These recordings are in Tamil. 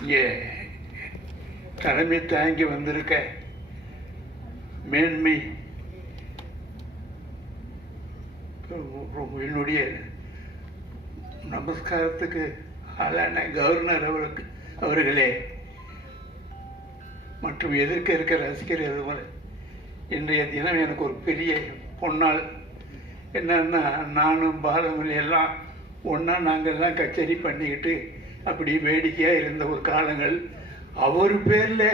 இங்கே தலைமை தாங்கி வந்திருக்க மேன்மை என்னுடைய நமஸ்காரத்துக்கு ஆளான கவர்னர் அவர்களே மற்றும் எதிர்க்க இருக்க ரசிகர்கள், இன்றைய தினம் எனக்கு ஒரு பெரிய பொன்னாள். என்னன்னா, நானும் பாலமுரளி எல்லாம் ஒன்றா நாங்கள்லாம் கச்சேரி பண்ணிக்கிட்டு அப்படி வேடிக்கையாக இருந்த ஒரு காலங்கள். அவர் பேரில்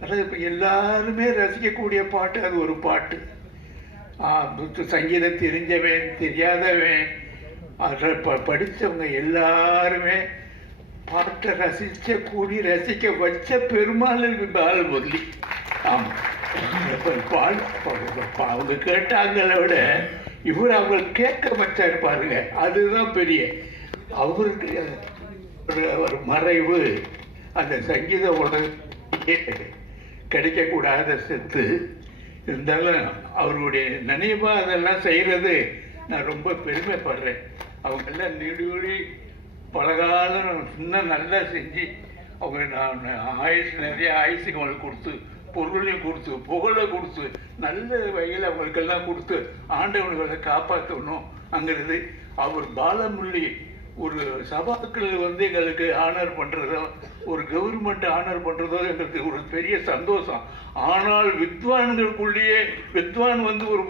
அதாவது இப்போ எல்லாருமே ரசிக்கக்கூடிய பாட்டு அது ஒரு பாட்டு. சங்கீதம் தெரிஞ்சவன் தெரியாதவன் அதில் படித்தவங்க எல்லாருமே பாட்டை ரசிக்க வச்ச பெருமாள் பாலமுரளி. ஆமாம், அவங்க கேட்டாங்களை விட இவர் அவங்க கேட்க வச்சாரு பாருங்க, அதுதான் பெரிய. அவருக்கு ஒரு மறைவு அந்த சங்கீத உலகே கிடைக்கக்கூடாத செத்து இருந்தாலும் அவருடைய நினைவாக அதெல்லாம் செய்கிறது நான் ரொம்ப பெருமைப்படுறேன். அவங்கெல்லாம் நெடுவழி பலகாலம் இன்னும் நல்லா செஞ்சு அவங்க நான் நிறைய ஆயுசுக்கு அவங்களுக்கு கொடுத்து பொருளையும் கொடுத்து புகழை கொடுத்து நல்ல வகையில் அவங்களுக்கெல்லாம் கொடுத்து ஆண்டவர்களை காப்பாற்றணும்ங்கிறது. அவர் பாலமுரளி ஒரு சபாக்கள் எங்களுக்கு ஆனர் பண்ணுறதோ ஒரு கவர்மெண்ட் ஆனர் பண்ணுறதோ எங்களுக்கு ஒரு பெரிய சந்தோஷம். ஆனால் வித்வான்களுக்குள்ளேயே வித்வான் ஒரு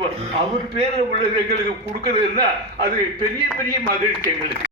அவர் பேரை உள்ளது எங்களுக்கு கொடுக்கறதுன்னா அது பெரிய பெரிய மகிழ்ச்சி எங்களுக்கு.